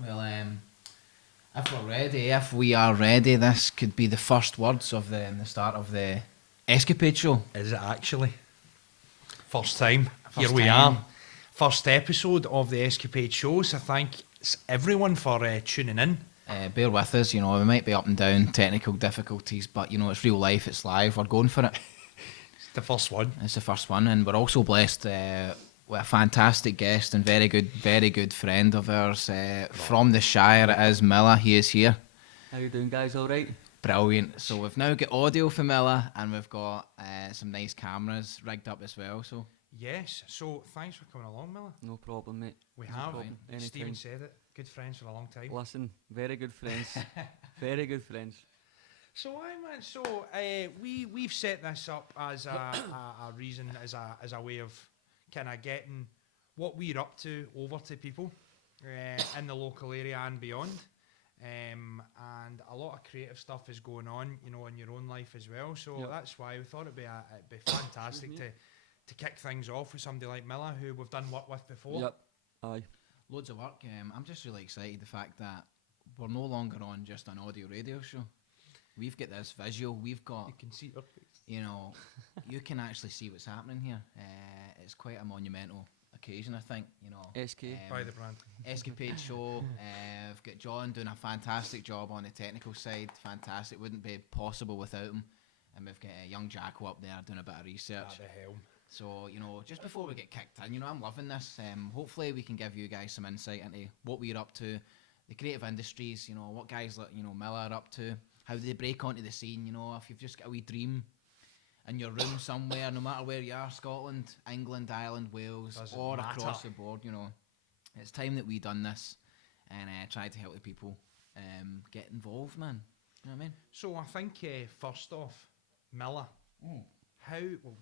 Well, if we are ready, this could be the first words of the start of the Escapade show. Is it actually? First time. First Here we time. are. First episode of the Escapade show. So thanks everyone for tuning in. Bear with us, we might be up and down, technical difficulties, but it's real life, it's live, we're going for it. It's the first one. It's the first one, and we're also blessed with a fantastic guest and very good friend of ours from the Shire. It is Milla. He is here. How you doing, guys? All right? Brilliant. So we've now got audio for Milla, and we've got some nice cameras rigged up as well. So Yes. So thanks for coming along, Milla. No problem, mate. We No have. problem. Anytime. Stephen said it. Good friends for a long time. Listen, very good friends. Very good friends. So man. So we've set this up as a reason, as a way of kind of getting what we're up to over to people in the local area and beyond. And a lot of creative stuff is going on, in your own life as well. So Yep. that's why we thought it'd be fantastic to kick things off with somebody like Milla, who we've done work with before. Yep. Aye. loads of work. I'm just really excited the fact that we're no longer on just an audio radio show. We've got this visual. We've got, You can see her face. you can actually see what's happening here. It's quite a monumental occasion, I think. SK. By the brand. Escapade show. I've got John doing a fantastic job on the technical side. Fantastic. Wouldn't be possible without him. And we've got young Jacko up there doing a bit of research. At the helm. So, just before we get kicked in, I'm loving this. Hopefully we can give you guys some insight into what we're up to, the creative industries, what guys like, Milla are up to, how they break onto the scene, if you've just got a wee dream in your room somewhere, no matter where you are, Scotland, England, Ireland, Wales, Doesn't or matter. across the board, it's time that we done this and tried to help the people get involved, man. You know what I mean? So I think first off, Milla.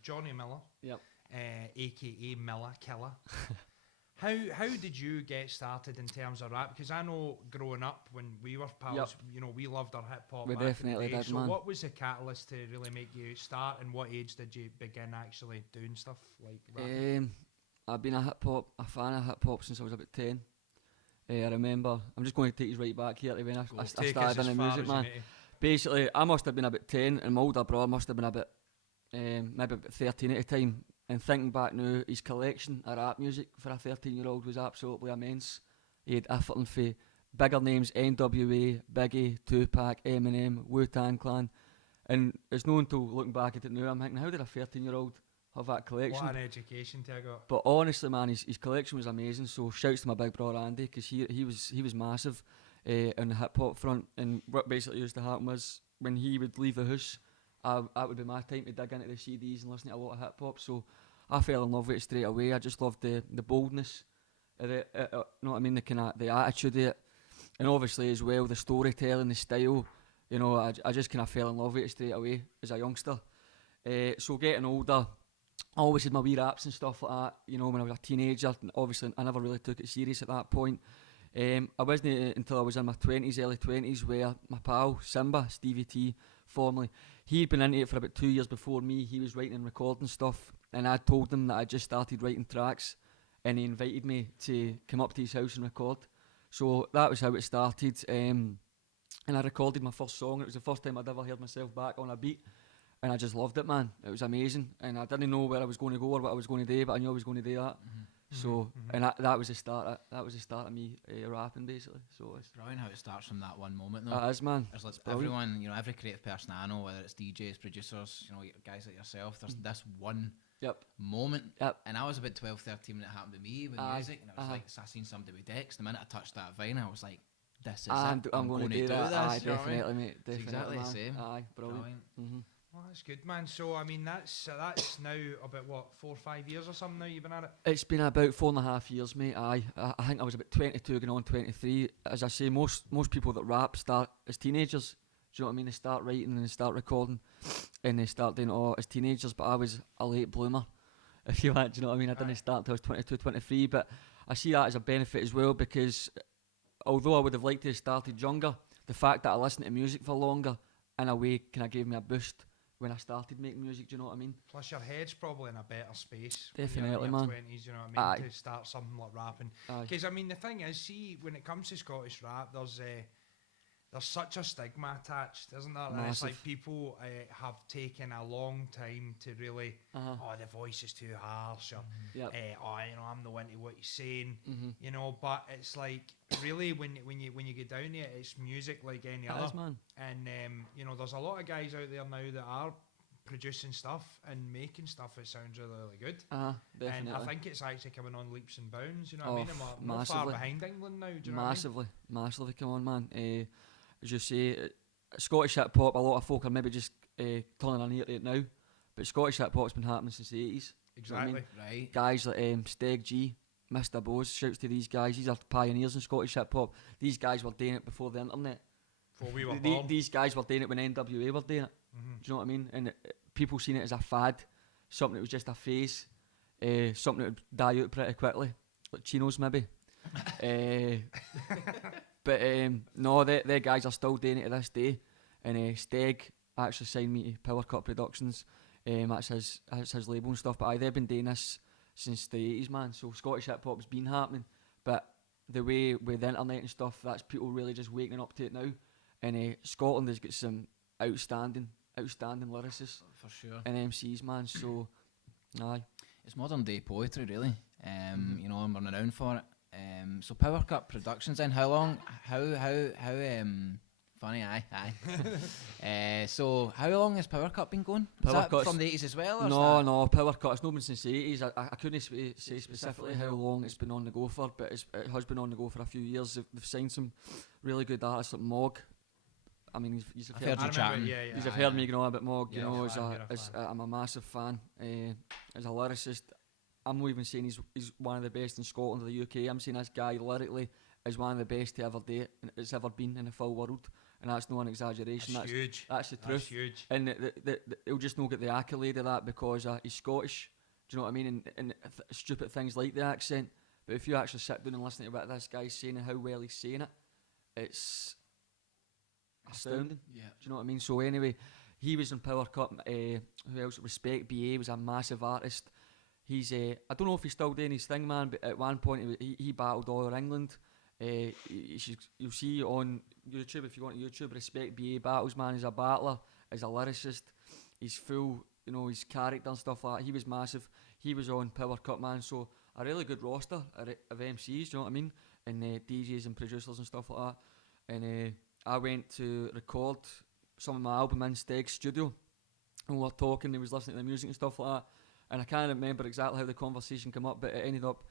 Johnny Miller, Yep. aka Milla Killer. How did you get started in terms of rap? Because I know growing up when we were pals, Yep. we loved our hip hop. We back in the definitely day. did, So man. what was the catalyst to really make you start, and what age did you begin actually doing stuff like rap? I've been a fan of hip hop since I was about 10. I remember, I'm just going to take you right back here to when I Take us started as in the far music, as you man. may. Basically, I must have been about 10, and my older brother must have been about maybe about 13 at the time. And thinking back now, his collection of rap music for a 13-year-old was absolutely immense. He had everything for bigger names: NWA, Biggie, Tupac, Eminem, Wu-Tang Clan. And it's not until looking back at it now, I'm thinking, how did a 13-year-old have that collection? What an education to I got. But honestly, man, his collection was amazing. So shouts to my big brother Andy, because he was massive on the hip hop front. And what basically used to happen was when he would leave the house, that would be my time to dig into the CDs and listen to a lot of hip hop. So I fell in love with it straight away. I just loved the boldness of it, you know what I mean, the attitude of it, and obviously as well the storytelling, the style. I just kind of fell in love with it straight away as a youngster. So getting older, I always had my wee raps and stuff like that, when I was a teenager. And obviously, I never really took it serious at that point. I wasn't until I was in my 20s, early 20s, where my pal, Simba, Stevie T, formerly, he'd been into it for about 2 years before me. He was writing and recording stuff, and I told him that I just started writing tracks, and he invited me to come up to his house and record. So that was how it started, and I recorded my first song. It was the first time I'd ever heard myself back on a beat. And I just loved it, man. It was amazing. And I didn't know where I was going to go or what I was going to do, but I knew I was going to do that. So, and that was the start. That was the start of me rapping, basically. So it's Brilliant how it starts from that one moment, though. it is, man. There's like brilliant. everyone, every creative person I know, whether it's DJs, producers, guys like yourself, there's this one Yep. moment. Yep. And I was about 12, 13 when it happened to me with music, and I was like, so I seen somebody with decks. The minute I touched that vine, I was like, this is it. I'm going to do that. this. Aye, you know what I mean? definitely, mate. It's Definitely, exactly the man. same. Aye, brilliant. Brilliant. Well, that's good, man. So I mean, that's now about what, 4 or 5 years or something now you've been at it. It's been about 4.5 years, mate. Aye, I think I was about 22 going on 23. As I say, most people that rap start as teenagers. Do you know what I mean? They start writing and they start recording, and they start doing it all as teenagers. But I was a late bloomer, if you want. Do you know what I mean? I didn't start until I was 22, 23. But I see that as a benefit as well, because although I would have liked to have started younger, the fact that I listened to music for longer, in a way, kind of gave me a boost when I started making music. Do you know what I mean? Plus, your head's probably in a better space. Definitely, when man. you're in your 20s, you know what I mean? Aye. To start something like rapping. Aye. Because I mean, the thing is, see, when it comes to Scottish rap, there's such a stigma attached, isn't there? And it's like Massive. people have taken a long time to really, Uh-huh. oh, the voice is too harsh, or Yep. oh, I'm the one to what he's saying, Mm-hmm. you know. But it's like really when you get down there, it's music like any That other. is, man. And you know, there's a lot of guys out there now that are producing stuff and making stuff that sounds really, really good. Definitely. And I think it's actually coming on leaps and bounds. You know what Oh, I mean? And we're not far massively. behind England now. Do you Massively, come on, man. As you say, Scottish hip hop, a lot of folk are maybe just turning an ear to it now, but Scottish hip hop's been happening since the 80s. know what I mean? know Exactly. what I mean? Right. Guys like Steg G, Mr. Bose, shouts to these guys. These are pioneers in Scottish hip hop. These guys were doing it before the internet. Before we were born. These guys were doing it when NWA were doing it. Mhm. Do you know what I mean? And people seen it as a fad, something that was just a phase, something that would die out pretty quickly, like chinos maybe. But no, they guys are still doing it to this day. And Steg actually signed me to Power Cut Productions. That's his label and stuff. But aye, they've been doing this since the 80s, man. So Scottish hip hop's been happening, but the way with the internet and stuff, that's people really just waking up to it now. And Scotland has got some outstanding lyricists For sure. and MCs, man. So aye, It's modern day poetry, really. You know, I'm running around for it. So Power Cut Productions. Then how long? How? Funny, aye. So how long has Power Cut been going? Is Power that Cut's- from the 80s as well? Or is no, Power Cut. It's not been since the 80s. I couldn't say specifically how long it's been on the go for, but it has been on the go for a few years. They've signed some really good artists like Mog. I mean, you've I've heard, heard you chatting. Yeah, you've yeah. heard me going on about Mog. You Yeah, know, fan, you're a fan. I'm a massive fan. As a lyricist, I'm not even saying he's one of the best in Scotland or the UK. I'm saying this guy lyrically is one of the best to ever do it, and it's ever been in the full world, and that's not an exaggeration. That's huge. That's the That's truth. huge. And he'll just not get the accolade of that because he's Scottish. Do you know what I mean? And stupid things like the accent. But if you actually sit down and listen to what this guy's saying and how well he's saying it, it's astounding. Yeah. Do you know what I mean? So anyway, he was in Power Cut. Who else? Respect BA was a massive artist. He's I don't know if he's still doing his thing, man. But at one point he battled all over England. You'll see on YouTube, if you want YouTube, Respect BA battles, man. He's a battler, he's a lyricist, he's full, you know, his character and stuff like that. He was massive. He was on Power Cut, man. So a really good roster of MCs, do you know what I mean? And DJs and producers and stuff like that. And I went to record some of my album in Steg's studio, and we were talking. He was listening to the music and stuff like that. And I can't remember exactly how the conversation came up, but it ended up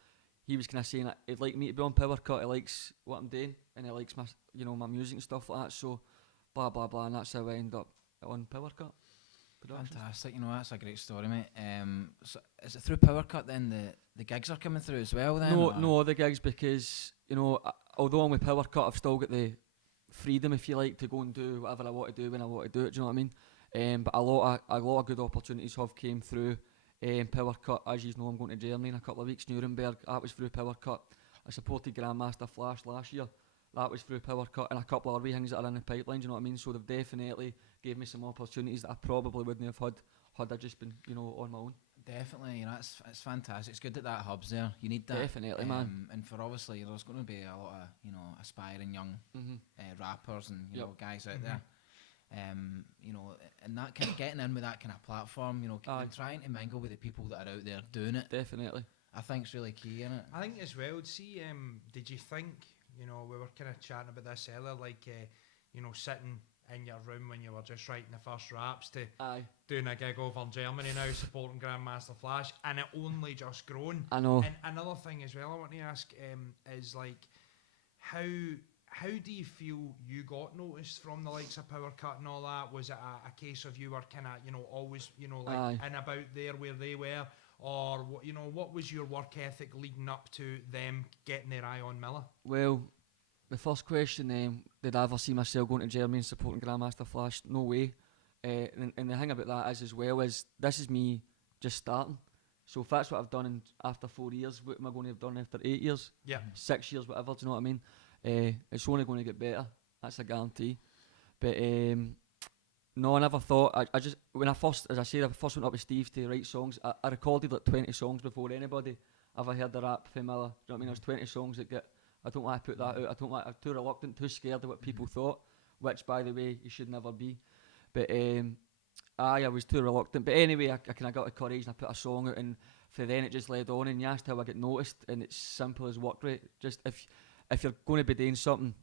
he was kind of saying that he'd like me to be on Power Cut. He likes what I'm doing, and he likes my, you know, my music and stuff like that. So, blah blah blah, and that's how I end up on Power Cut Productions. Fantastic. You know, that's a great story, mate. So is it through Power Cut then the gigs are coming through as well then? No other gigs, because you know, although I'm with Power Cut, I've still got the freedom, if you like, to go and do whatever I want to do when I want to do it. Do you know what I mean? But a lot of good opportunities have came through Power Cut. As you know, I'm going to Germany in a couple of weeks, Nuremberg. That was through Power Cut. I supported Grandmaster Flash last year. That was through Power Cut, and a couple of other things that are in the pipeline. Do you know what I mean? So they've definitely gave me some opportunities that I probably wouldn't have had I just been, you know, on my own. Definitely, you know, it's fantastic. It's good that hub's there. You need that. Definitely, man. And for obviously, there's going to be a lot of, you know, aspiring young rappers and you know guys out there. You know, and that kind of getting in with that kind of platform, you know, and trying to mingle with the people that are out there doing it. Definitely. I think it's really key, innit? I think as well. See, did you think? You know, we were kind of chatting about this earlier, like you know, sitting in your room when you were just writing the first raps to doing a gig over in Germany now, supporting Grandmaster Flash, and it only just grown. I know. And another thing as well, I want to ask is like, how do you feel you got noticed from the likes of Power Cut and all that? Was it a case of you were kind of, you know, always, you know, like in about there where they were, or what, you know, what was your work ethic leading up to them getting their eye on Milla? Well, the first question, did I ever see myself going to Germany and supporting Grandmaster Flash? No way. And the thing about that is, as well, is this is me just starting. So if that's what I've done after 4 years, what am I going to have done after 8 years? Yeah. 6 years, whatever, do you know what I mean? It's only going to get better. That's a guarantee. But No, I never thought. I just when I first, as I said, I first went up with Steve to write songs. I recorded like 20 songs before anybody ever heard the rap from Milla. Do you know what I mean? There's 20 songs that get. I don't want to put that out. I don't want. I'm too reluctant, too scared of what people thought. Which, by the way, you should never be. But I was too reluctant. But anyway, I kind of got the courage and I put a song out, and for then it just led on. And you asked how I get noticed, and it's simple as work rate. Just if you're going to be doing something,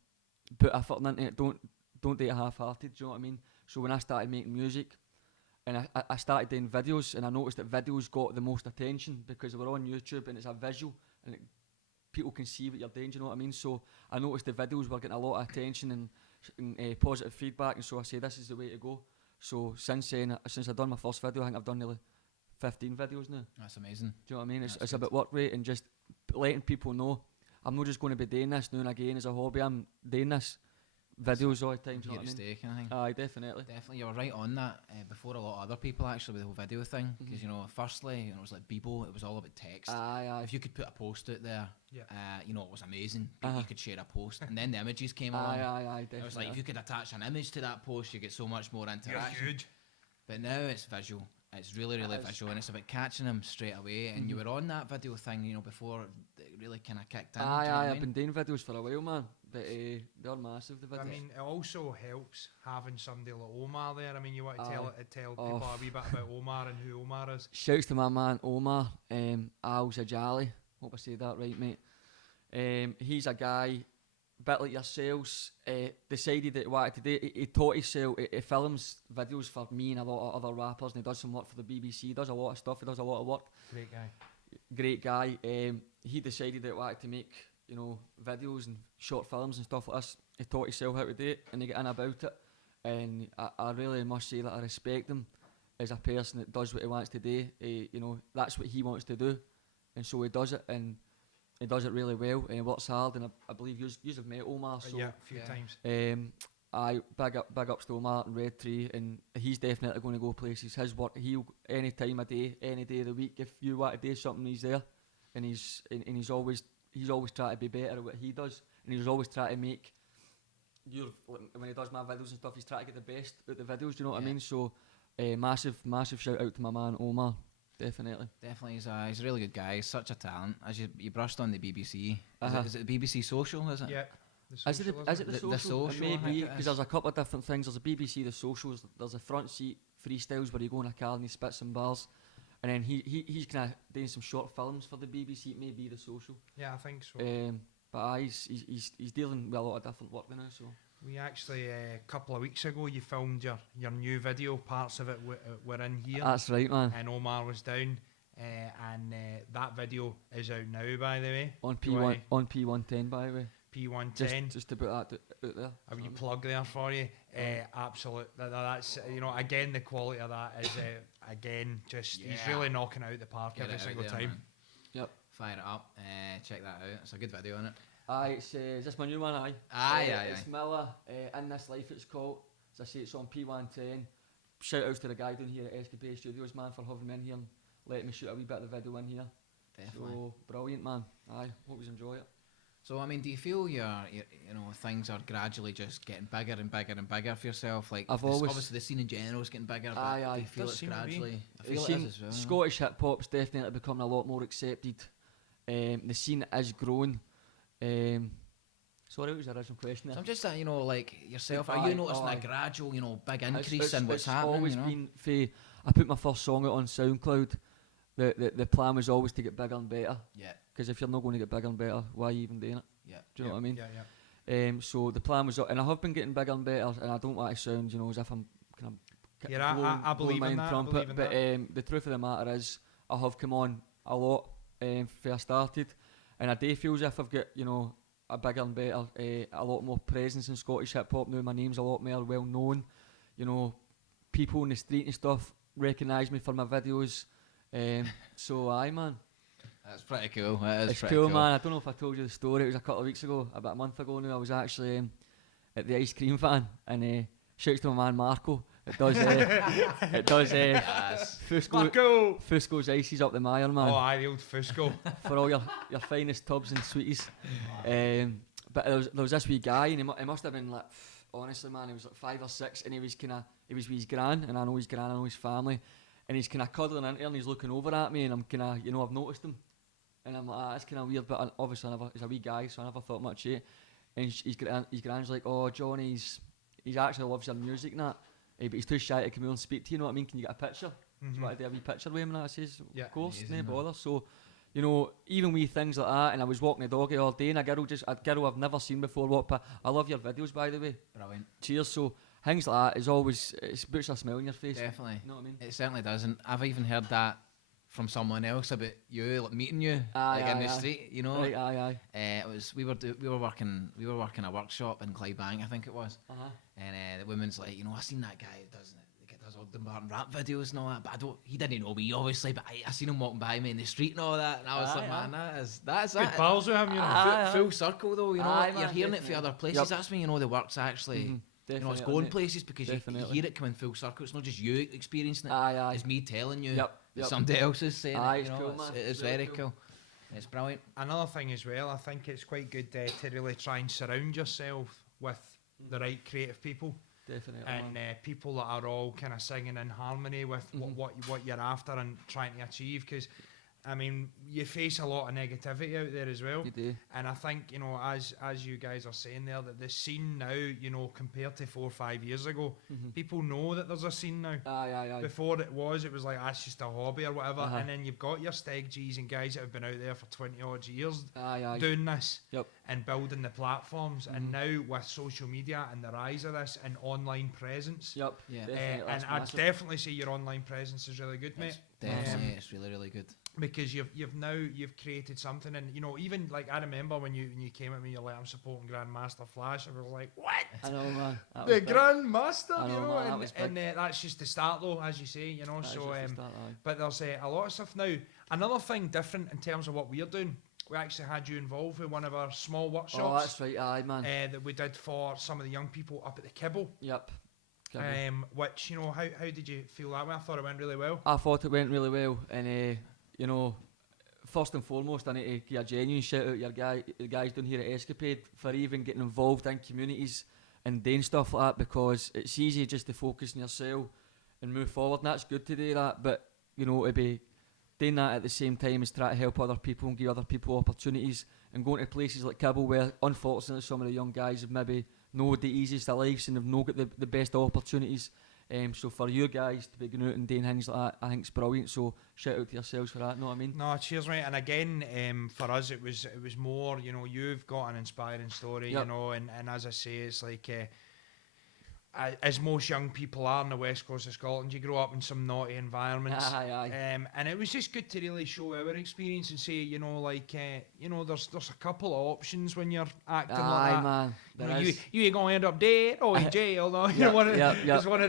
put effort into it. Don't do it half-hearted. Do you know what I mean? So when I started making music, and I started doing videos, and I noticed that videos got the most attention because we're on YouTube and it's a visual, and people can see what you're doing. Do you know what I mean? So I noticed the videos were getting a lot of attention and positive feedback, and so I say this is the way to go. So since then, since I've done my first video, I think I've done nearly 15 videos now. That's amazing. Do you know what I mean? It's about work rate and just letting people know I'm not just going to be doing this now and again as a hobby. I'm doing this videos all the time. Do you know what I mean? Stay kind of thing. Aye, definitely. Definitely, you were right on that before a lot of other people actually with the whole video thing. Because you know, firstly, you know, it was like Bebo. It was all about text. Aye. If you could put a post out there, you know, it was amazing. Uh-huh. You could share a post, and then the images came along. Aye, definitely. It was like if you could attach an image to that post, you get so much more interaction. You're huge. But now it's visual. It's really visual, and it's about catching them straight away. And you were on that video thing, you know, before it really kind of kicked in. Aye, I've been doing videos for a while, man. But they're massive, the videos. I mean, it also helps having somebody like Omar there. I mean, you want to tell people a wee bit about Omar and who Omar is. Shouts to my man Omar, Al Zajali. Hope I say that right, mate. He's a guy, bit like yourselves, decided that he wanted to do. He taught himself. He films videos for me and a lot of other rappers, and he does some work for the BBC. He does a lot of stuff. He does a lot of work. Great guy. He decided that he wanted to make, you know, videos and short films and stuff like this. He taught himself how to do it, and he got in about it. And I really must say that I respect him as a person that does what he wants to do. You know, that's what he wants to do, and so he does it, and he does it really well, and he works hard. And I believe you have met Omar, so yeah, a few times. I big ups to Omar and Red Tree, and he's definitely going to go places. His work, he'll any time of day, any day of the week. If you want to do something, he's there, and he's always trying to be better at what he does, and he's always trying to make when he does my videos and stuff, he's trying to get the best out the videos. Do you know what I mean? So massive shout out to my man Omar. Definitely, he's a really good guy. He's such a talent. As you brushed on the BBC, is it the BBC Social? Is it? Yeah. Is it the social? The Social, maybe, because there's a couple of different things. There's a BBC, the Socials. There's a front seat freestyles where you go in a car and he spits some bars, and then he's kind of doing some short films for the BBC. It may be the Social. Yeah, I think so. But he's dealing with a lot of different work now. So we actually a couple of weeks ago you filmed your new video. Parts of it were in here. That's right, man. And Omar was down, and that video is out now, by the way. On P110, by the way. P110. Just to put that out there. A wee plug there for you. Absolute. That's, you know, again, the quality of that is again just he's really knocking out the park every single time. Man. Yep. Fire it up. Check that out. It's a good video, isn't it? Aye, it's is this my new one? Aye. It's Milla. In This Life, it's called. As I say, it's on P110. Shout outs to the guy down here at SKapade Studios, man, for having me in here and letting me shoot a wee bit of the video in here. Definitely. So brilliant, man. Aye, hope you enjoy it. So I mean, do you feel you know, things are gradually just getting bigger and bigger and bigger for yourself? Like obviously the scene in general is getting bigger, but do you feel it's gradually? I feel it is as well. Scottish hip hop's definitely becoming a lot more accepted. The scene is growing. Sorry, what was the original question there? So I'm just you know, like yourself, are you noticing a gradual, you know, big increase in what's happening? Always you know? been. I put my first song out on SoundCloud. The plan was always to get bigger and better. Yeah. Because if you're not going to get bigger and better, why are you even doing it? Yeah. Do you know what I mean? Yeah. So the plan was, and I have been getting bigger and better, and I don't want to sound, you know, as if I'm kind of I believe in that. Trumpet, but the truth of the matter is, I have come on a lot before I started, and I do feel as if I've got, you know, a bigger and better, a lot more presence in Scottish hip hop now. My name's a lot more well known. You know, people in the street and stuff recognise me for my videos. So aye, man. That's pretty cool. It's cool, man. I don't know if I told you the story. It was a couple of weeks ago, about a month ago now. I was actually at the ice cream van, and shouts to my man Marco. It does. Fusco's Ices up the mire, man. Oh, aye, the old Fusco. For all your finest tubs and sweeties. But there was this wee guy, and he must have been like, honestly, man, he was like 5 or 6, and he was kind of he was with his gran, and I know his gran, I know his family, and he's kind of cuddling into her and he's looking over at me, and I'm kind of, you know, I've noticed him, and I'm like, that's kind of weird, but obviously he's a wee guy, so I never thought much of it. And his gran's like, oh, Johnny's, he actually loves your music and that, but he's too shy to come here and speak to you, know what I mean? Can you get a picture? So I do a wee picture with him, and I says, of course, no bother. So, you know, even wee things like that, and I was walking the doggy all day, and a girl I've never seen before walk past. I love your videos, by the way. Brilliant. Cheers. So things like that is always, it puts a smile on your face. Definitely. You know what I mean? It certainly does, and I've even heard that from someone else about you, like meeting you, in the street. You know, Right, aye. It was we were working a workshop in Clydebank, I think it was, and the woman's like, you know, I seen that guy who does old Dumbarton rap videos and all that, but he didn't know me obviously, but I seen him walking by me in the street and all that, and I was like, man, that's Good pals with him, you know. Full circle though, you know. Aye, You're man, hearing definitely. it from other places. Yep. That's when you know the work's actually. You know, it's Definitely, going mate. places because you Definitely. hear it coming full circle. It's not just you experiencing it. Aye. It's me telling you. Yep. Somebody else is saying Aye, it. it's You know, cool, it's, man. it's It's very really cool. cool. It's brilliant. Another thing as well, I think it's quite good to really try and surround yourself with the right creative people. Definitely. And people that are all kind of singing in harmony with what you're after and trying to achieve, because I mean, you face a lot of negativity out there as well. You do. And I think, you know, as you guys are saying there, that the scene now, you know, compared to 4 or 5 years ago, people know that there's a scene now. Aye. Before it was like, that's just a hobby or whatever. And then you've got your Steg G's and guys that have been out there for 20 odd years Aye. doing this Yep. and building the platforms. And now with social media and the rise of this and online presence, Yep. Yeah. Definitely, and that's I'd massive. definitely say your online presence is really good, mate. Definitely, it's really, really good. Because you've created something, and you know, even like I remember when you came at me, you're like, I'm supporting Grandmaster Flash. I was like, what? I know, man. That The was big. Grandmaster, I you know, know, man, that was big. and that's just the start, though, as you say, you know. That is So, just the start, aye. but there's a lot of stuff now. Another thing different in terms of what we're doing. We actually had you involved with one of our small Oh, workshops that's right, aye, man. that we did for some of the young people up at the Kibble. Yep. Which, you know, how did you feel that way? I thought it went really well. I thought it went really well, and you know, first and foremost, I need to give a genuine shout out to the guys down here at SKapade for even getting involved in communities and doing stuff like that, because it's easy just to focus on yourself and move forward, and that's good to do that, but you know, to be doing that at the same time as trying to help other people and give other people opportunities, and going to places like Kibble where unfortunately some of the young guys have maybe not the easiest of lives and have not got the best opportunities. So for you guys to be going out and doing things like that, I think it's brilliant. So shout out to yourselves for that. Know what I mean? No, cheers, mate. And again, for us, it was more. You know, you've got an inspiring story. Yep. You know, and as I say, it's like. As most young people are in the west coast of Scotland, you grow up in some naughty environments. Aye. And it was just good to really show our experience and say, you know, like, you know, there's a couple of options when you're acting like Aye, that. man. You know, There is. you ain't gonna end up dead or in jail. No, you know, it's one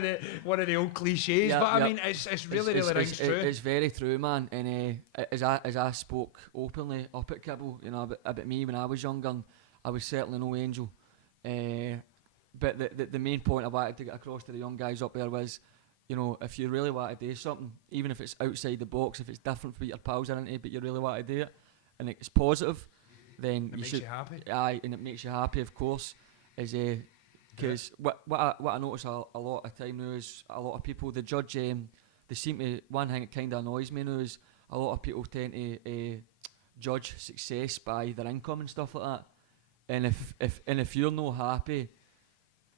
of the old cliches. Yep, but I yep. mean, it's really rings true. It's very true, man. And as I spoke openly up at Kibble, you know, about me when I was younger, and I was certainly no angel. But the main point I wanted to get across to the young guys up there was, you know, if you really want to do something, even if it's outside the box, if it's different from what your pals are into, but you really want to do it, and it's positive, then It makes should. you happy. Aye, and it makes you happy, of course. Is because what I notice a lot of time now is a lot of people they judge. They seem to, one thing that kind of annoys me now is a lot of people tend to judge success by their income and stuff like that. And if you're not happy,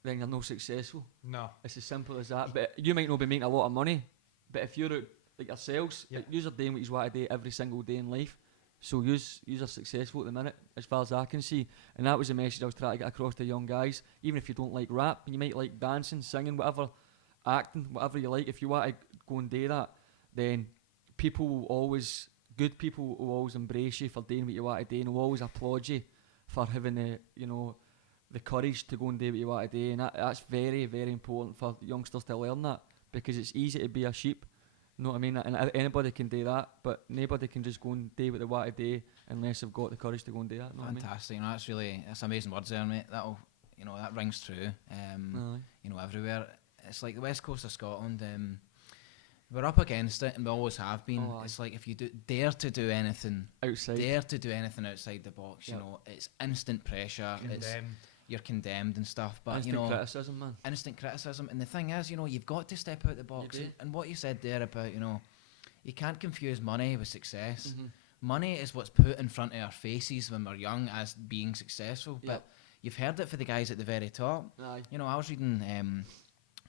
then you're not successful. No. It's as simple as that. But you might not be making a lot of money, but if you're out like yourselves, Yeah. like, you're doing what you want to do every single day in life. So yous are successful at the minute, as far as I can see. And that was the message I was trying to get across to young guys. Even if you don't like rap, you might like dancing, singing, whatever, acting, whatever you like. If you want to go and do that, then good people will always embrace you for doing what you want to do, and will always applaud you for having the courage to go and do what you want to do. And that's very, very important for youngsters to learn that, because it's easy to be a sheep. You know what I mean? And anybody can do that, but nobody can just go and do what they want to do unless they've got the courage to go and do that. Know Fantastic. You know, that's amazing words there, mate. That rings true. You know, everywhere. It's like the west coast of Scotland. We're up against it, and we always have been. It's like if you dare to do anything outside the box, you know, it's instant pressure. you're condemned and stuff. But Instant you know, criticism, man. instant criticism. And the thing is, you know, you've got to step out the box. do. And what you said there about, you know, you can't confuse money with success. Money is what's put in front of our faces when we're young as being successful. Yep. But you've heard it for the guys at the very top. Aye. You know, I was reading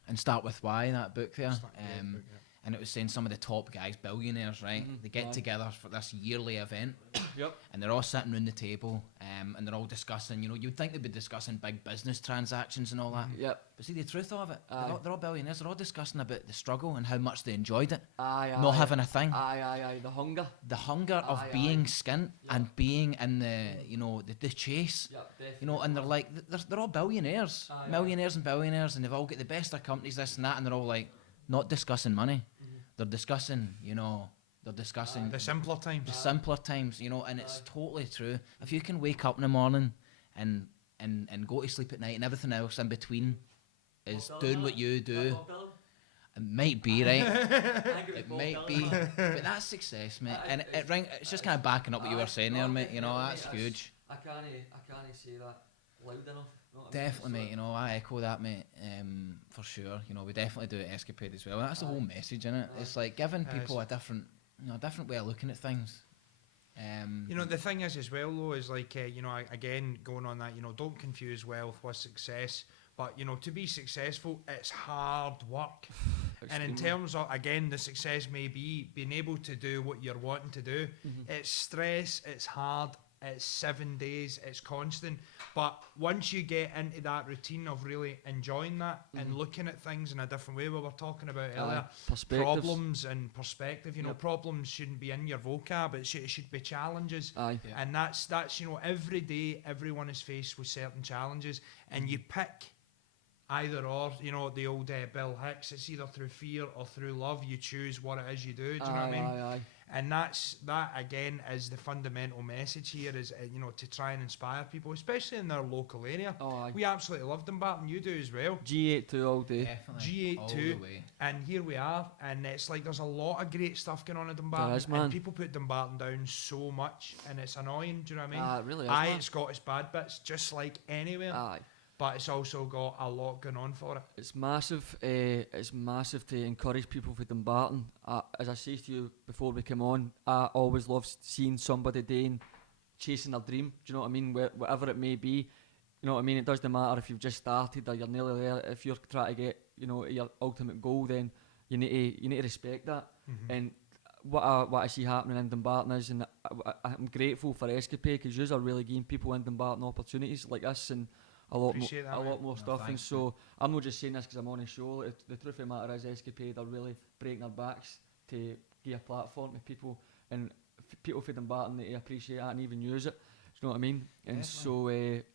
and Start With Why, that book there. It's not a great book, yeah. And it was saying some of the top guys, billionaires, right? They get Aye. together for this yearly event. Yep. And they're all sitting around the table, and they're all discussing, you know, you'd think they'd be discussing big business transactions and all that. Yep. But see, the truth of it, Aye. they're all billionaires, they're all discussing about the struggle and how much they enjoyed it. Aye. Not having a thing. Aye. The hunger. The hunger of Aye, being aye. skint Yeah. and being in the, you know, the chase. Yep, definitely. You know, and they're like, they're all billionaires, Aye, millionaires and billionaires, and they've all got the best of companies, this and that, and they're all like, not discussing money. They're discussing, you know, The simpler times. the simpler times, you know, and it's totally true. If you can wake up in the morning and go to sleep at night and everything else in between is doing what you do, it might be, right? It might be, but that's success, mate. And it's just kind of backing up what you were saying there, mate. You know, that's huge. I can't say that loud enough. Know what I mean? Definitely, mate. You know, I echo that, mate. For sure. You know, we definitely do it at SKapade as well. And that's the whole message, innit? It's like giving people a different way of looking at things. You know, the thing is as well, though, is like, you know, again, going on that, you know, don't confuse wealth with success. But, you know, to be successful, it's hard work. And in terms of, again, the success may be being able to do what you're wanting to do. It's stress, it's hard, it's 7 days, it's constant. But once you get into that routine of really enjoying that and looking at things in a different way, we were talking about earlier, Perspectives. problems and perspective, you know, problems shouldn't be in your vocab, it should be challenges. Aye. Yeah. And that's, you know, every day everyone is faced with certain challenges, and you pick either or, you know, the old Bill Hicks, it's either through fear or through love, you choose what it is you do you know what I mean? Aye. And that again is the fundamental message here, is you know, to try and inspire people, especially in their local area. Oh, aye. We absolutely love Dumbarton, you do as well. G82 all day. Definitely. All G82, the way. and here we are, and it's like there's a lot of great stuff going on in Dumbarton, There is, man. and people put Dumbarton down so much, and it's annoying, do you know what I mean? It really is, Aye, man. it's got its bad bits, just like anywhere, Aye. but it's also got a lot going on for it. It's massive. It's massive to encourage people for Dumbarton. As I said to you before we came on, I always love seeing somebody doing, chasing their dream. Do you know what I mean? Whatever it may be. You know what I mean? It doesn't matter if you've just started or you're nearly there. If you're trying to get, you know, your ultimate goal, then you need to respect that. And what I see happening in Dumbarton is, and I'm grateful for SKapade, because you are really giving people in Dumbarton opportunities like this and a lot Appreciate that, mate. more No, stuff. And thanks, so I'm not just saying this because I'm on a show. Like, the truth of the matter is, SKapade are really breaking their backs to give a platform to people, and people from Dumbarton, they appreciate that and even use it. Do you know what I mean? And so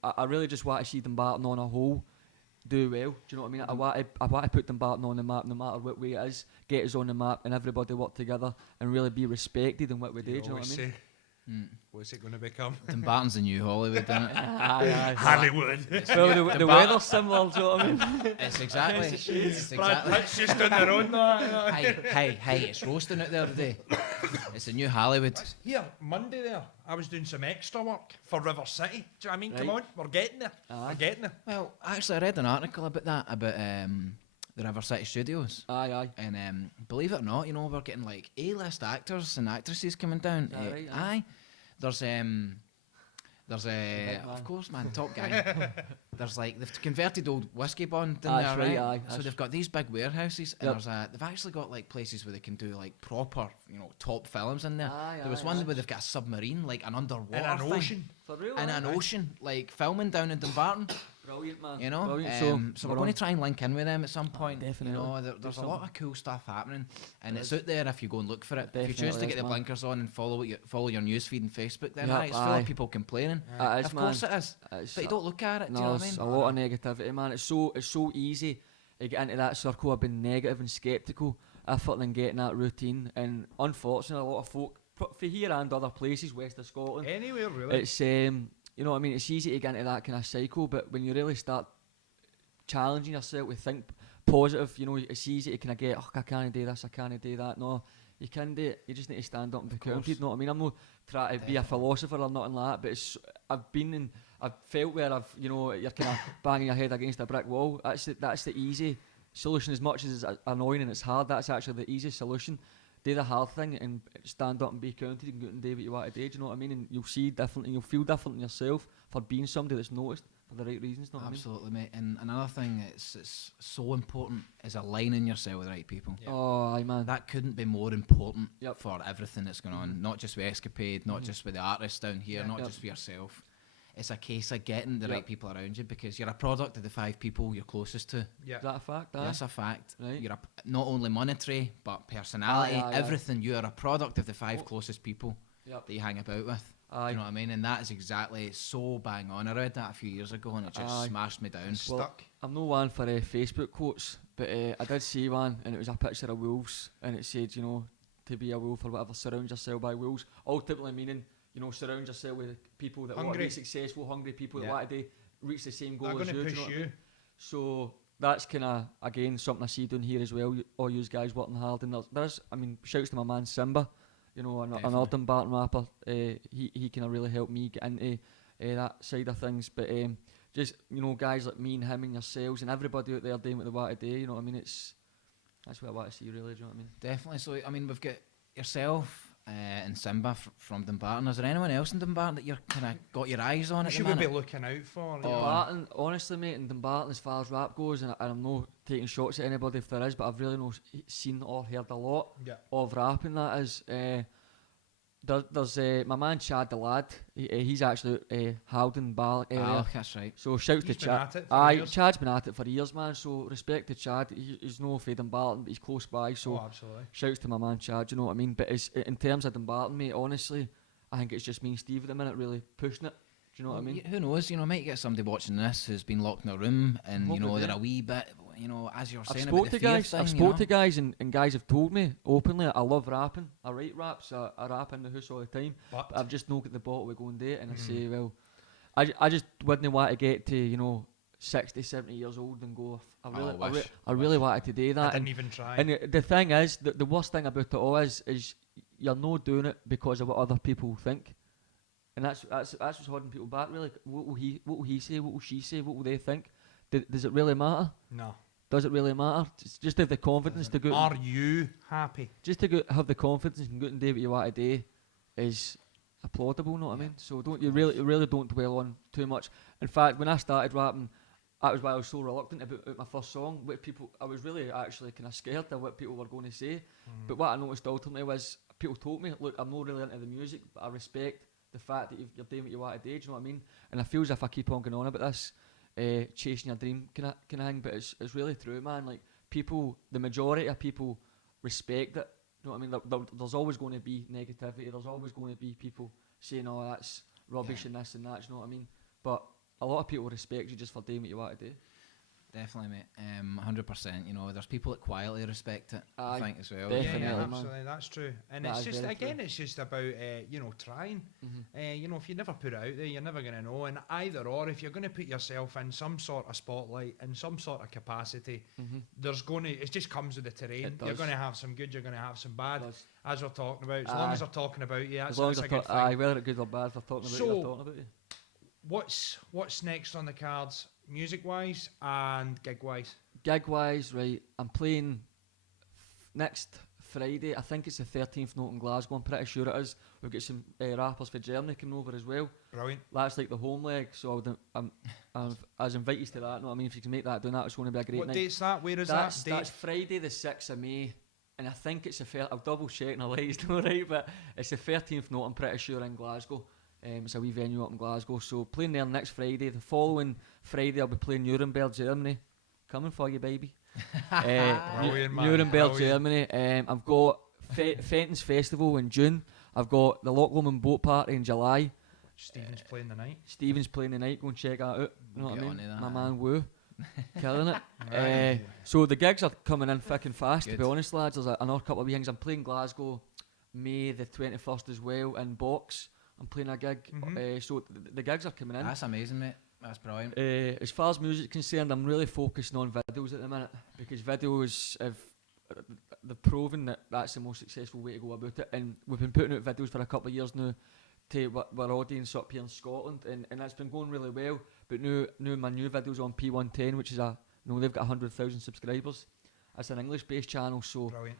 I really just want to see Dumbarton on a whole do well. Do you know what I mean? I want to put Dumbarton on the map, no matter what way it is. Get us on the map, and everybody work together and really be respected in what we do. Do you know what I mean? What's it going to become? Dumbarton's the new Hollywood, isn't it? Aye. Hollywood. Well, the weather's similar. Do you know what I mean? It's exactly. It's Brad exactly. Pitt's just on their own now. Hey, it's roasting out there today. It's the new Hollywood. Here, Monday there, I was doing some extra work for River City. Do you know what I mean? Come Right. on, we're getting there. Aye. We're getting there. Well, actually, I read an article about that, about the River City Studios. Aye. And believe it or not, you know, we're getting like A-list actors and actresses coming down. that right? Aye. There's big man. of course, man, top guy. There's like, they've converted old whiskey bond in That's there, right, right? aye, So that's- they've got these big warehouses, and Yep. they've actually got like places where they can do like proper, you know, top films in there. Aye, There was aye, one aye. where they've got a submarine, like an underwater In an thing, ocean. For real? in aye. an ocean, like filming down in Dumbarton. Brilliant, man. You know, Brilliant. so we're going to try and link in with them at some point. definitely. You know, there's a lot of cool stuff happening, and it's out there if you go and look for it. If you choose to Definitely get is, the man. blinkers on and follow your newsfeed and Facebook, then Yep, aye, it's full aye. of people complaining. It is, Of man. course it is, It's- but you don't look at it. Do No, you know what I it's mean? a lot of negativity, man. It's so easy to get into that circle of being negative and sceptical effort than getting that routine. And unfortunately, a lot of folk for here and other places west of Scotland, Anywhere, really. it's you know what I mean. It's easy to get into that kind of cycle, but when you really start challenging yourself to think positive, you know, it's easy to kind of get, oh, I can't do this, I can't do that. No, you can do it. You just need to stand up and be counted. You know what I mean? I'm not trying to be a philosopher or nothing like that, but I've been I've felt where you're kind of banging your head against a brick wall. That's the easy solution. As much as it's annoying and it's hard, that's actually the easy solution. Do the hard thing and stand up and be counted and go and do what you want to do. Do you know what I mean? And you'll see different, and you'll feel different in yourself for being somebody that's noticed for the right reasons. Know what Absolutely, mate. And another thing it's so important is aligning yourself with the right people. Yeah. Oh, aye, man. That couldn't be more important Yep. for everything that's going on. Not just with SKapade, not just with the artists down here, Yeah. not Yep. just for yourself. It's a case of getting the Yep. right people around you, because you're a product of the 5 people you're closest to. Yeah. Is that a fact? Aye. That's a fact. Right. You're not only monetary, but personality, Aye. everything. You are a product of the 5 Oh. closest people Yep. that you hang about with. Do Aye. you know what I mean? And that is exactly so bang on. I read that a few years ago and it just Aye. smashed me down. Well, Stuck. I'm no one for Facebook quotes, but I did see one, and it was a picture of wolves, and it said, to be a wolf or whatever, surround yourself by wolves. Ultimately meaning, surround yourself with people that want to Hungry. be successful, hungry people that Yeah. want to reach the same goal They're as going you. to Do you know push what I mean? you. So that's kind of, again, something I see down here as well. All you guys working hard, and there's shouts to my man Simba, an Definitely. Alden Barton rapper. He kind of really helped me get into that side of things. But just guys like me and him and yourselves and everybody out there doing what they want to do. You know what I mean? That's what I want to see, really. Do you know what I mean? Definitely. So, I mean, we've got yourself and Simba from Dumbarton. Is there anyone else in Dumbarton that you're kind of got your eyes on Who at the should we minute? be looking out for? Dumbarton, honestly, mate, in Dumbarton, as far as rap goes, and I'm not taking shots at anybody if there is, but I've really not seen or heard a lot Yeah. of rapping. That is, there's my man Chad the lad. He's actually Howden Bar area. Ah, that's right. So shouts He's to been Chad. at it for Aye, years. Chad's been at it for years, man. So respect to Chad. He's no from Dumbarton, but he's close by. So Oh, absolutely. shouts to my man Chad. You know what I mean? But in terms of Dumbarton, mate, honestly, I think it's just me and Steve at the minute really pushing it. Do you know what I mean? Who knows? Might get somebody watching this who's been locked in a room and Hope it they're do. a wee bit, as you're I've saying spoke about the to fear guys. thing, I've spoke to guys, and guys have told me openly I love rapping. I write raps. I rap in the house all the time. But But I've just not got the bottle to go and do it. And I say, well, I just wouldn't want to get to 60, 70 years old and go. I really wanted to do I that. didn't even try. And the thing is, the worst thing about it all is you're not doing it because of what other people think. And that's what's holding people back, really. What will he say? What will she say? What will they think? Does it really matter? No. Does it really matter? Just have the confidence to go. Are you happy? Just to go, have the confidence and go out and do what you want to do is applaudable. Know what I mean? So you really don't dwell on too much. In fact, when I started rapping, that was why I was so reluctant about my first song. I was really actually kind of scared of what people were going to say. But what I noticed ultimately was people told me, look, I'm not really into the music, but I respect the fact that you're doing what you want to do. Do you know what I mean? And I feel as if I keep on going on about this, chasing your dream kind of thing, but it's really true, man. Like the majority of people respect it. You know what I mean? There's always going to be negativity. There's always going to be people saying, "Oh, that's rubbish," and this and that. You know what I mean? But a lot of people respect you just for doing what you want to do. Definitely, mate. 100%. There's people that quietly respect it. I Aye, think as well. definitely. Yeah, man. absolutely. That's true. And That it's is just very again, true. it's just about trying. If you never put it out there, you're never going to know. And either or, if you're going to put yourself in some sort of spotlight, in some sort of capacity, it just comes with the terrain. It You're does. going to have some good, you're going to have some bad. Does. As we're talking about, as long as Aye. they're talking about you, As long as that's a they're good thing. aye, whether it's good or bad, if they're talking about you, So- they're talking about you. What's next on the cards, music wise and gig wise? Gig wise, right, I'm playing next Friday. I think it's the 13th note in Glasgow. I'm pretty sure it is. We've got some rappers for Germany coming over as well. Brilliant. That's like the home leg, so I was invited to that. Know what I mean? If you can make that doing that, it's going to be a great What night. date's that? Where is That's that? Date? Friday the 6th of May, and I think it's I'll double check and I'll let you know, right? But it's the 13th note. I'm pretty sure in Glasgow. It's a wee venue up in Glasgow. So playing there next Friday. The following Friday I'll be playing Nuremberg, Germany. Coming for you, baby. Brilliant, man. Nuremberg, Brilliant. Germany. I've got Fenton's Festival in June. I've got the Loch Lomond Boat Party in July. Stephen's playing the night. Stephen's playing the night. Go and check that out. You know what I Get mean? onto that, My aye. man Woo. Killing it. Right. So the gigs are coming in thick and fast, to Good. be honest, lads. There's another couple of wee things. I'm playing Glasgow May the 21st as well in Box. I'm playing a gig. So the gigs are coming in. That's amazing, mate. That's brilliant. As far as music's concerned, I'm really focusing on videos at the minute because videos they've proven that that's the most successful way to go about it, and we've been putting out videos for a couple of years now. to our audience up here in Scotland, and that's been going really well. But now my new videos on P110, which is they've got 100,000 subscribers. It's an English-based channel, so Brilliant.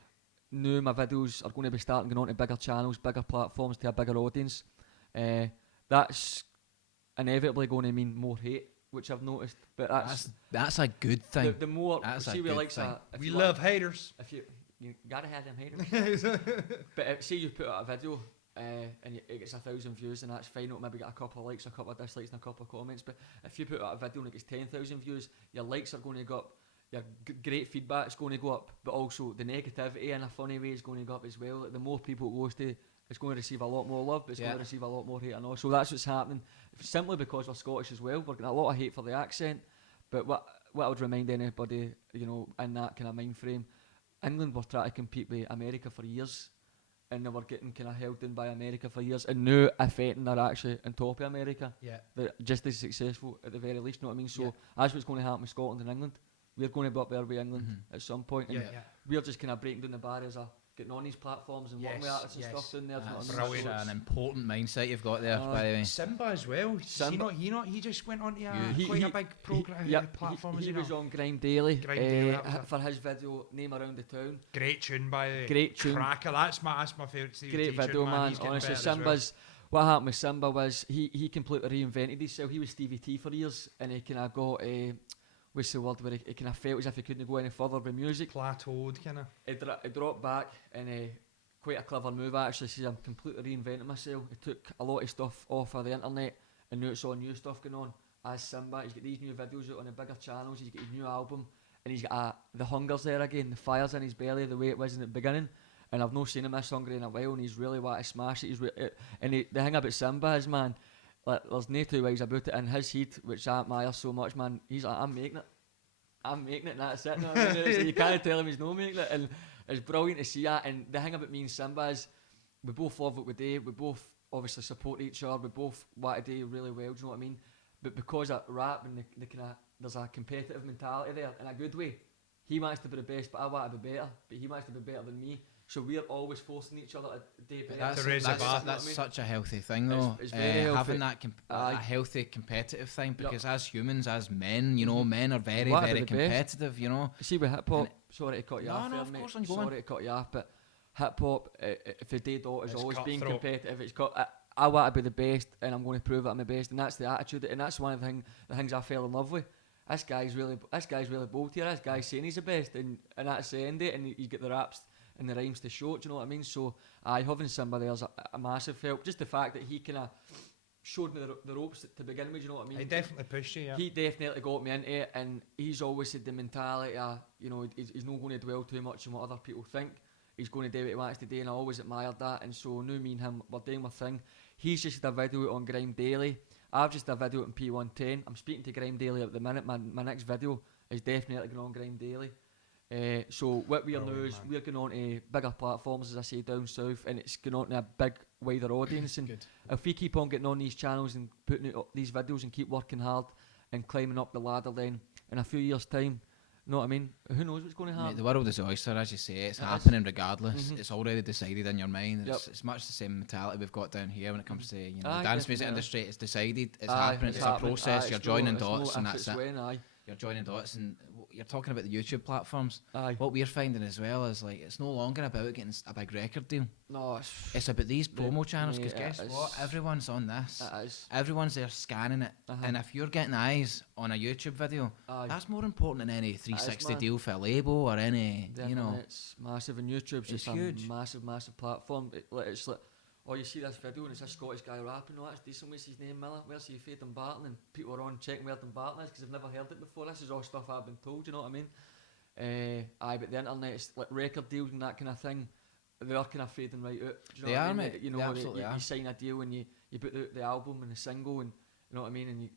now my videos are going to be starting going on to bigger channels, bigger platforms, to a bigger audience. That's inevitably going to mean more hate, which I've noticed. But that's a good thing. The more That's see, a we good like thing. We love haters. If you gotta have them haters. But say you put out a video and it gets 1,000 views, and that's fine. It'll maybe get a couple of likes, a couple of dislikes, and a couple of comments. But if you put out a video and it gets 10,000 views, your likes are going to go up, your great feedback is going to go up, but also the negativity in a funny way is going to go up as well. Like, the more people it goes to, it's going to receive a lot more love, but it's going to receive a lot more hate and all. So that's what's happening. Simply because we're Scottish as well, we're getting a lot of hate for the accent. But what I would remind anybody, in that kind of mind frame, England were trying to compete with America for years, and they were getting kind of held in by America for years, and now if anything, they're actually on top of America. Yeah. They're just as successful at the very least, you know what I mean? So that's what's going to happen with Scotland and England. We're going to be up there with England at some point, and we're just kind of breaking down the barriers of getting on these platforms and working with artists and stuff down there. That's such an important mindset you've got there, by the way. Simba as well. He just went on to quite a big platform. He was on Grime Daily, Daily, for his video Name Around the Town. Great tune, by the way. Great tune. Cracker. That's my favourite. Great video, man. Honestly, Simba's. What happened with Simba was he completely reinvented himself. He was Stevie T for years, and he kind of got what's the word, where he kind of felt as if he couldn't go any further with music. Plateaued, kind of. He dropped back, and quite a clever move actually. He says, I'm completely reinventing myself. He took a lot of stuff off of the internet, and now it's all new stuff going on. As Simba, he's got these new videos out on the bigger channels. He's got his new album, and he's got the hunger's there again. The fire's in his belly, the way it was in the beginning. And I've not seen him this hungry in a while, and he's really wanted to smash it. The thing about Simba is, man, like, there's no two ways about it. In his head, which I admire so much, man, he's like, I'm making it, and that's it. No, I mean, you can't tell him he's not making it, and it's brilliant to see that. And the thing about me and Simba is, we both love what we do. We both obviously support each other. We both want to do really well. Do you know what I mean? But because of rap and the kind of, there's a competitive mentality there in a good way. He wants to be the best, but I want to be better. But he wants to be better than me. So we're always forcing each other to do better. That's such a healthy thing, though. It's very healthy. Having that a healthy competitive thing, because as humans, as men, men are very, very competitive. See, with hip hop, sorry to cut you off. No, of course, I'm sorry to cut you off, but hip hop, if the day dot is always being competitive. I want to be the best, and I'm going to prove that I'm the best, and that's the attitude, and that's one of the things I fell in love with. This guy's really bold here. This guy's saying he's the best, and that's the end of it, and he's got the raps and the rhymes to show it, do you know what I mean? So having somebody there's a massive help. Just the fact that he kind of showed me the ropes to begin with, you know what I mean? He definitely pushed you, yeah. He definitely got me into it, and he's always had the mentality of, he's not going to dwell too much on what other people think. He's going to do what he wants to do, and I always admired that. And so now me and him, we're doing my thing. He's just had a video on Grime Daily. I've just had a video on P110. I'm speaking to Grime Daily at the minute. My next video is definitely going on Grime Daily. So what we are now is we're going on to bigger platforms, as I say, down south, and it's going on to a big, wider audience. And if we keep on getting on these channels and putting out these videos and keep working hard and climbing up the ladder, then in a few years' time, you know what I mean? Who knows what's going to happen? Mate, the world is an oyster, as you say. It's happening regardless. It's already decided in your mind. It's much the same mentality we've got down here when it comes to the dance music industry. It's decided. It's happening. It's a process. You're joining dots, and that's it. You're joining dots, and you're talking about the YouTube platforms. What we're finding as well is, like, it's no longer about getting a big record deal. No, it's about these promo channels, because guess what? Everyone's on this. Everyone's there scanning it. And if you're getting eyes on a YouTube video, that's more important than any 360 deal for a label or any, It's massive, and YouTube's just huge. Massive platform. It's like, oh, you see this video and it's a Scottish guy rapping. Oh, that's decent. What's his name, Milla? Where's he from? Barton? And people are on checking where Barton is because they've never heard it before. This is all stuff I've been told, you know what I mean? But the internet, it's like record deals and that kind of thing. They are kind of fading right out. Do you know what I mean? Mate. You sign a deal and you put the album and the single, and you know what I mean? And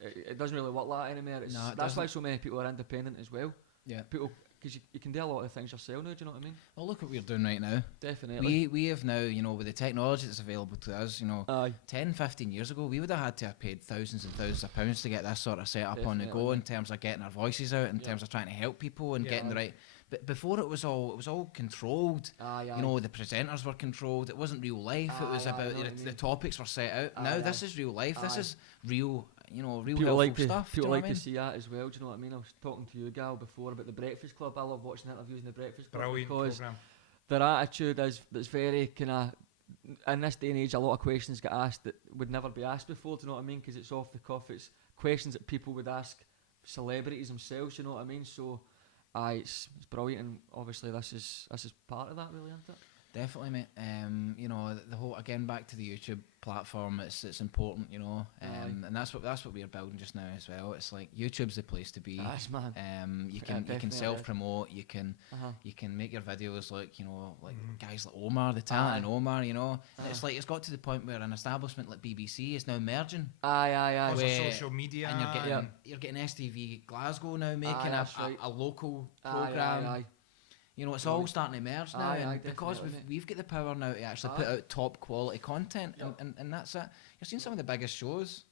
it doesn't really work like that anymore. That's why so many people are independent as well. Yeah. People, because you can do a lot of things yourself now, do you know what I mean? Well, look what we're doing right now. Definitely. We have now, with the technology that's available to us, 10, 15 years ago, we would have had to have paid thousands and thousands of pounds to get this sort of set up on the go, in terms of getting our voices out, in terms of trying to help people and getting the right But before it was all controlled. Aye, aye. You know, the presenters were controlled. It wasn't real life. It was Aye, I about know what you the mean. topics were set out. Aye, Now aye. this is real life. This Aye. is real. You know, real People helpful like to stuff. people do you like know what I to mean? see that as well. Do you know what I mean? I was talking to you, Gal, before about the Breakfast Club. I love watching interviews in the Breakfast Club Brilliant because program. their attitude is that's very kind of. In this day and age, a lot of questions get asked that would never be asked before. Do you know what I mean? Because it's off the cuff. It's questions that people would ask celebrities themselves. You know what I mean? So, it's brilliant, and obviously this is part of that, really, isn't it? Definitely, mate. You know, the whole again back to the YouTube platform. It's important, you know, and that's what we're building just now as well. It's like YouTube's the place to be. That's man. You Yeah, can definitely is. self promote. You can make your videos like, you know, like guys like Omar, the talent in Omar. You know, it's like it's got to the point where an establishment like BBC is now merging. Aye. Also Where- social media. And Yeah. you're getting STV Glasgow now making that's right. a local Aye, program. aye. You know, it's all starting to emerge now, Aye, and aye, because definitely, we've got the power now to actually Aye. put out top quality content, Yep. and that's it. You're seeing some of the biggest shows,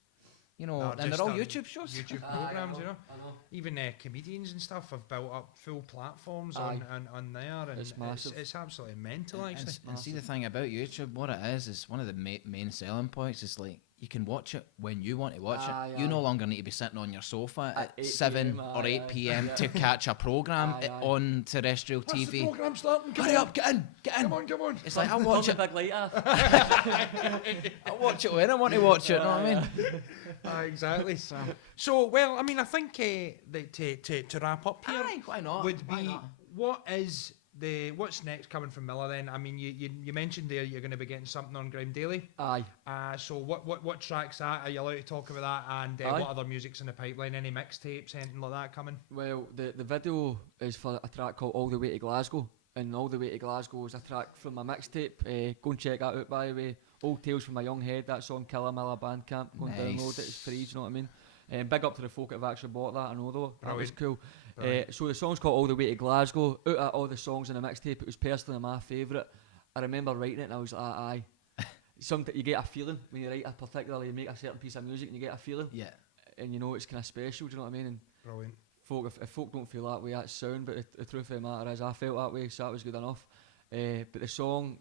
you know, Are and just they're all on YouTube shows. YouTube Aye, programs, you know. I know. Even comedians and stuff have built up full platforms Aye. on there, and It's massive. it's absolutely mental, And, actually. and see the thing about YouTube, what it is one of the main selling points is like you can watch it when you want to watch Aye, it. You no aye. longer need to be sitting on your sofa At at 8 7 PM, or aye, 8 aye. p.m. Yeah. to catch a program Aye, aye. on terrestrial What's the TV. program starting? Come Hurry on. up, get in. Come on. It's like I Turn watch the it. big light off. I watch it when I want to watch it. You know what I mean? Exactly. So, well, I mean, I think to wrap up here Aye, why not? would Why be not? what's next coming from Milla then? I mean, you mentioned there you're going to be getting something on Grime Daily. Aye. So what track's that? Are you allowed to talk about that? And Aye. what other music's in the pipeline? Any mixtapes, anything like that coming? Well, the video is for a track called All the Way to Glasgow, and All the Way to Glasgow is a track from my mixtape. Go and check that out, by the way. Old Tales from My Young Head, that's on Killer Milla Bandcamp. Go and download it, it's free, do you know what I mean? Big up to the folk that have actually bought that, I know though, that was cool. So the song's called All the Way to Glasgow. Out of all the songs in the mixtape, it was personally my favourite. I remember writing it and I was like, aye. Something you get a feeling when you write particularly you make a certain piece of music and you get a feeling. Yeah. And you know it's kind of special, do you know what I mean? And Brilliant. folk, if folk don't feel that way, that's sound. But the truth of the matter is, I felt that way, so that was good enough. But the song,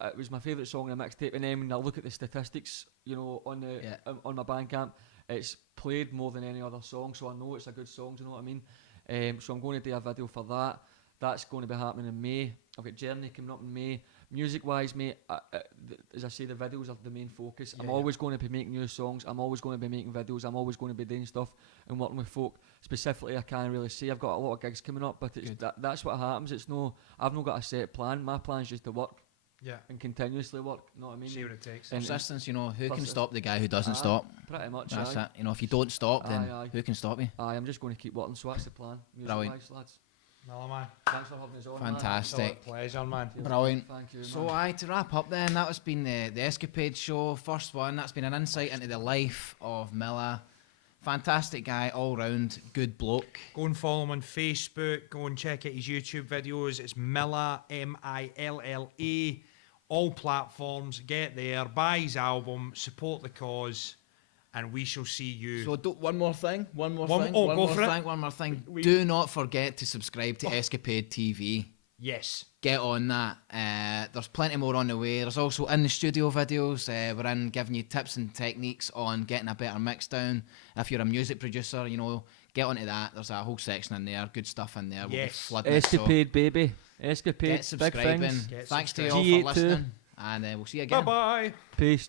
it was my favourite song in the mixtape. And then when I look at the statistics, you know, on the on my Bandcamp, it's played more than any other song, so I know it's a good song. Do you know what I mean? So I'm going to do a video for that. That's going to be happening in May. I've got Journey coming up in May. Music-wise, mate, as I say, the videos are the main focus. I'm always going to be making new songs. I'm always going to be making videos. I'm always going to be doing stuff and working with folk. Specifically, I can't really say I've got a lot of gigs coming up, but it's that's what happens. It's no, I've not got a set plan. My plan is just to work and continuously work. You know what I mean? See what it takes. And Persistence, you know, who can Persist- stop the guy who doesn't stop? Pretty much. That's aye. it. You know, if you don't stop, then Aye. who can stop you? I'm just going to keep working, so that's the plan. Brilliant. Music-wise, lads. Milla, man. Thanks for having us on. man. Fantastic. Absolute pleasure, man. Brilliant. Thank you. So, man. to wrap up then, that has been the Escapade show, first one. That's been an insight into the life of Milla. Fantastic guy, all round, good bloke. Go and follow him on Facebook. Go and check out his YouTube videos. It's Milla, Milla. All platforms. Get there, buy his album, support the cause, and we shall see you. So, one more thing. One more One- thing. oh, one go more for it. thing. One more thing. We- Do not forget to subscribe to Escapade TV. Yes. Get on that. There's plenty more on the way. There's also in the studio videos. We're in giving you tips and techniques on getting a better mix down. If you're a music producer, you know, get onto that. There's a whole section in there. Good stuff in there. We'll be Yes. flooding it, so Escapade, baby. Escapade. get Big subscribing. things. Get Thanks to you subscribing. all for G82. listening. And we'll see you again. Bye-bye. Peace.